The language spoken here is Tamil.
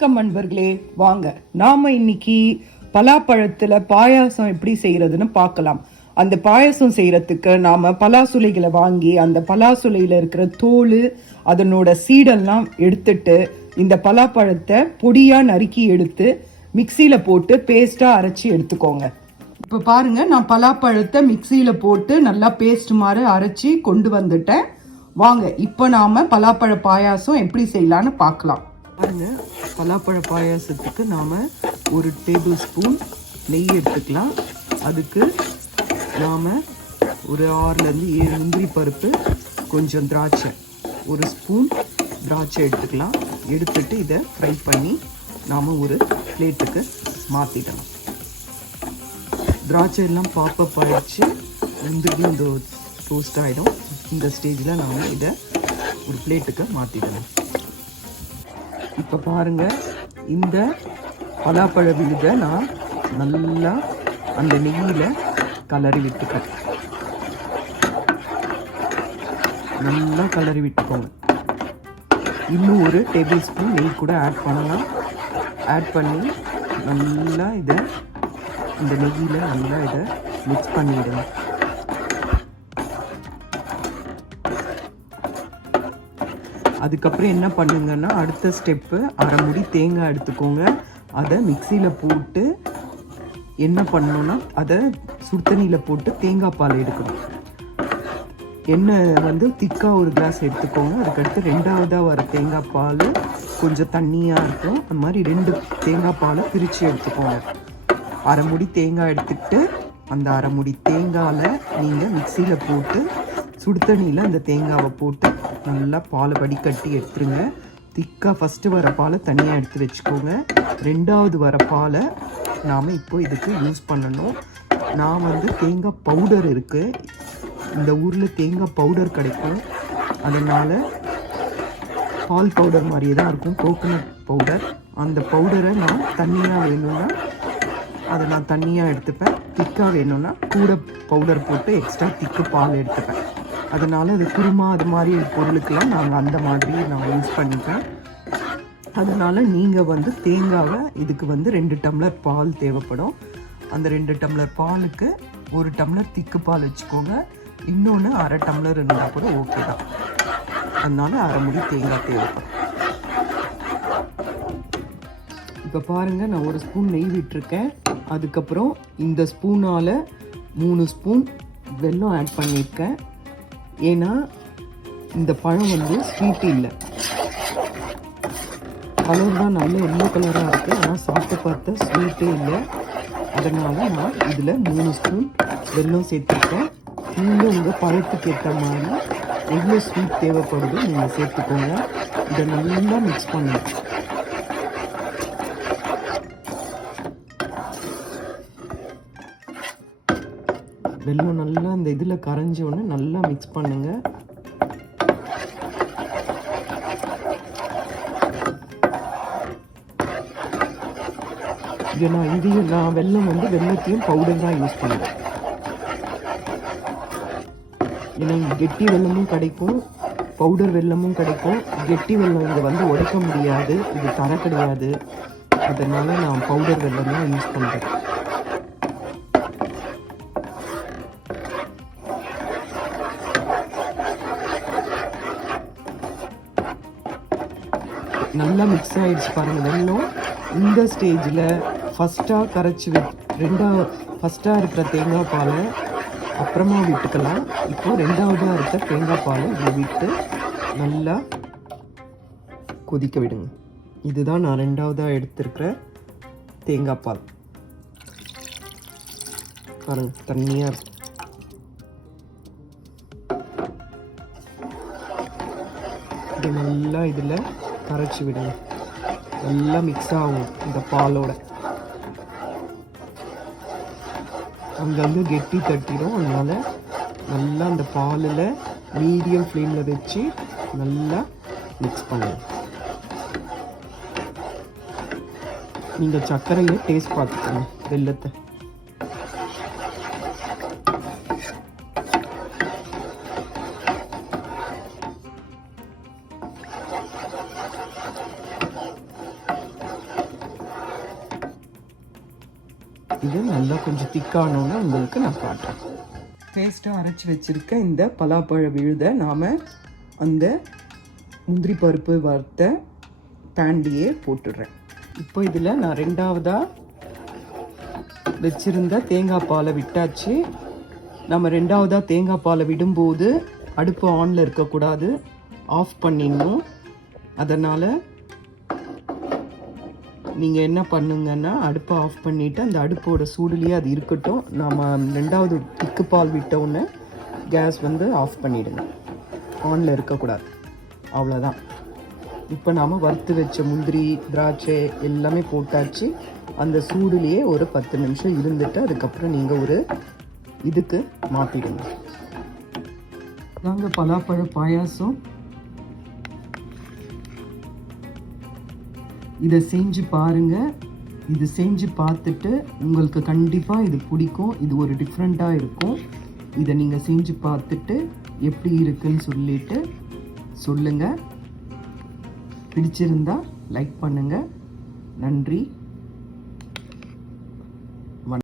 வணக்கம் நண்பர்களே, வாங்க நாம இன்னைக்கு பலாப்பழத்துல பாயாசம் எப்படி செய்யறதுன்னு பார்க்கலாம். அந்த பாயாசம் செய்யறதுக்கு நாம பலாசுளைகளை வாங்கி அந்த பலாசுளையில இருக்கிற தோல் அதனோட சீடெல்லாம் எடுத்துட்டு இந்த பலாப்பழத்தை பொடியா நறுக்கி எடுத்து மிக்சியில போட்டு பேஸ்டா அரைச்சி எடுத்துக்கோங்க. இப்ப பாருங்க, நான் பலாப்பழத்தை மிக்சியில போட்டு நல்லா பேஸ்ட் மாதிரி அரைச்சி கொண்டு வந்துட்டேன். வாங்க இப்போ நாம பலாப்பழ பாயாசம் எப்படி செய்யலான்னு பார்க்கலாம். பாருங்க, பலாப்பழ பாயாசத்துக்கு நாம 1 டேபிள் ஸ்பூன் நெய் எடுத்துக்கலாம். அதுக்கு நாம ஒரு 6லேருந்து 7 முந்திரி பருப்பு, கொஞ்சம் திராட்சை, 1 ஸ்பூன் திராட்சை எடுத்துக்கலாம். எடுத்துட்டு இதை ஃப்ரை பண்ணி நாம ஒரு பிளேட்டுக்கு மாற்றிடலாம். திராட்சை எல்லாம் பாப்பப் ஆயிடுச்சு, முந்திரியும் இந்த ரோஸ்ட் ஆகிடும். இந்த ஸ்டேஜில் நாம் இதை ஒரு பிளேட்டுக்கு மாற்றிடலாம். இப்போ பாருங்கள், இந்த பலாப்பழ விழுதை நான் நல்லா அந்த நெய்யில் கலரி விட்டுப்பேன். நல்லா கலரி விட்டுக்கோங்க. இன்னும் 1 டேபிள் ஸ்பூன் நெய் கூட ஆட் பண்ணலாம். ஆட் பண்ணி நல்லா இதை இந்த நெய்யில் நல்லா இதை மிக்ஸ் பண்ணிவிடுங்க. அதுக்கப்புறம் என்ன பண்ணுங்கன்னா, அடுத்த ஸ்டெப்பு 1/2 முடி தேங்காய் எடுத்துக்கோங்க. அதை மிக்சியில் போட்டு என்ன பண்ணணும்னா, அதை சுடுதண்ணியில் போட்டு தேங்காய் பால் எடுக்கணும். எண்ணெய் திக்காக 1 கிளாஸ் எடுத்துக்கோங்க. அதுக்கடுத்து 2ஆவதாக வர தேங்காய் பால் கொஞ்சம் தண்ணியாக இருக்கும். அந்த மாதிரி 2 தேங்காய் பாலை பிரித்து எடுத்துக்கோங்க. 1/2 முடி தேங்காய் எடுத்துக்கிட்டு அந்த 1/2 முடி தேங்காயில் நீங்கள் மிக்சியில் போட்டு சுடுதண்ணியில் அந்த தேங்காவை போட்டு நல்லா பாலை வடிகட்டி எடுத்துருங்க. திக்காக ஃபஸ்ட்டு வர பாலை தனியாக எடுத்து வச்சுக்கோங்க. 2ஆவது வர பாலை நாம் இப்போ இதுக்கு யூஸ் பண்ணணும். நான் தேங்காய் பவுடர் இருக்குது, இந்த ஊரில் தேங்காய் பவுடர் கிடைக்கும். அதனால் பால் பவுடர் மாதிரியே தான் இருக்கும், கோகோனட் பவுடர். அந்த பவுடரை நான் தண்ணியாக வேணும்னா அதை நான் தண்ணியாக எடுத்துப்பேன். திக்காக வேணும்னா கூட பவுடர் போட்டு எக்ஸ்ட்ரா திக்கு பால் எடுத்துப்பேன். அதனால் அது குருமா அது மாதிரி பொருளுக்கெல்லாம் நாங்கள் அந்த மாதிரி நான் யூஸ் பண்ணிப்பேன். அதனால் நீங்கள் தேங்காவை இதுக்கு 2 டம்ளர் பால் தேவைப்படும். அந்த 2 டம்ளர் பாலுக்கு 1 டம்ளர் திக்கு பால் வச்சுக்கோங்க. இன்னொன்று 1/2 டம்ளர் இருந்தால் கூட ஓகே தான். அதனால் 1/2 முடி தேங்காய் தேவைப்படும். இப்போ பாருங்கள், நான் 1 ஸ்பூன் நெய் விட்டுருக்கேன். அதுக்கப்புறம் இந்த ஸ்பூனால் 3 ஸ்பூன் வெல்லம் ஆட் பண்ணியிருக்கேன். ஏன்னா இந்த பழம் ஸ்வீட் இல்லை, கலர் தான் நல்ல எல்லோ கலராக இருக்குது. ஆனால் சாப்பிட்டு பார்த்தா ஸ்வீட்டே இல்லை. அதனால் நான் இதில் 3 ஸ்பூன் வெல்லம் சேர்த்துருக்கேன். நீங்கள் உங்கள் பழத்துக்கு ஏற்ற மாதிரி எவ்வளோ ஸ்வீட் தேவைப்படுதோ நீங்கள் சேர்த்துக்கோங்க. இதை நல்லா மிக்ஸ் பண்ணுங்க. வெல்லம் நல்லா அந்த இதில் கரைஞ்சோன்னு நல்லா மிக்ஸ் பண்ணுங்க. நான் வெல்லம் வெல்லத்தையும் பவுடர் தான் யூஸ் பண்ணுவேன். ஏன்னா கெட்டி வெல்லமும் கிடைக்கும், பவுடர் வெல்லமும் கிடைக்கும். கெட்டி வெல்லம் இங்கே உடைக்க முடியாது, இது தர கிடையாது. அதனால் நான் பவுடர் வெல்லம் தான் யூஸ் பண்ணுறேன். நல்லா மிக்ஸ் ஆகிடுச்சு பாருங்கள் வெல்லம். இந்த ஸ்டேஜில் ஃபஸ்ட்டாக கரைச்சி ஃபஸ்ட்டாக இருக்கிற தேங்காய் பாலை அப்புறமா விட்டுக்கலாம். இப்போது 2ஆவதாக இருக்கிற தேங்காய் பாலை இதில் விட்டு நல்லா கொதிக்க விடுங்க. இதுதான் நான் 2ஆவதாக எடுத்திருக்கிற தேங்காய் பால். பாருங்கள், தண்ணியாக இருக்கு. இது நல்லா இதில் கரைச்சி விடுங்க. நல்லா மிக்ஸ் ஆகும் இந்த பாலோட. அங்கங்கே கெட்டி தட்டிடும். அதனால் நல்லா அந்த பாலில் மீடியம் ஃப்ளேமில் வச்சு நல்லா மிக்ஸ் பண்ணுங்க. நீங்கள் சர்க்கரையை டேஸ்ட் பார்த்துக்கோங்க, வெல்லத்தை. இது நல்லா கொஞ்சம் திக்கானோன்னு உங்களுக்கு நான் காட்டுறேன். பேஸ்ட்டாக அரைச்சி வச்சுருக்க இந்த பலாப்பழ விழுதை நாம் அந்த முந்திரி பருப்பு வறுத்த பேன்லேயே போட்டுடுறேன். இப்போ இதில் நான் ரெண்டாவதாக வச்சுருந்த தேங்காய் பாலை விட்டாச்சு. நம்ம ரெண்டாவதாக தேங்காய் பாலை விடும்போது அடுப்பு ஆனில் இருக்கக்கூடாது, ஆஃப் பண்ணிடணும். அதனால் நீங்கள் என்ன பண்ணுங்கன்னா அடுப்பை ஆஃப் பண்ணிவிட்டு அந்த அடுப்போட சூடுலேயே அது இருக்கட்டும். நாம் ரெண்டாவது திக்கு பால் விட்டோன்னே கேஸ் வந்து ஆஃப் பண்ணிவிடுங்க, ஆனில் இருக்கக்கூடாது. அவ்வளோதான். இப்போ நாம் வறுத்து வச்ச முந்திரி திராட்சை எல்லாமே போட்டாச்சு. அந்த சூடுலேயே ஒரு 10 நிமிஷம் இருந்துட்டு அதுக்கப்புறம் நீங்கள் ஒரு இதுக்கு மாற்றிடுங்க. நாங்கள் பலாப்பழ பாயாசம் இதை செஞ்சு பாருங்கள். இது செஞ்சு பார்த்துட்டு உங்களுக்கு கண்டிப்பாக இது பிடிக்கும். இது ஒரு டிஃப்ரெண்ட்டாக இருக்கும். இதை நீங்கள் செஞ்சு பார்த்துட்டு எப்படி இருக்குன்னு சொல்லிட்டு சொல்லுங்கள். பிடிச்சிருந்தா லைக் பண்ணுங்கள். நன்றி.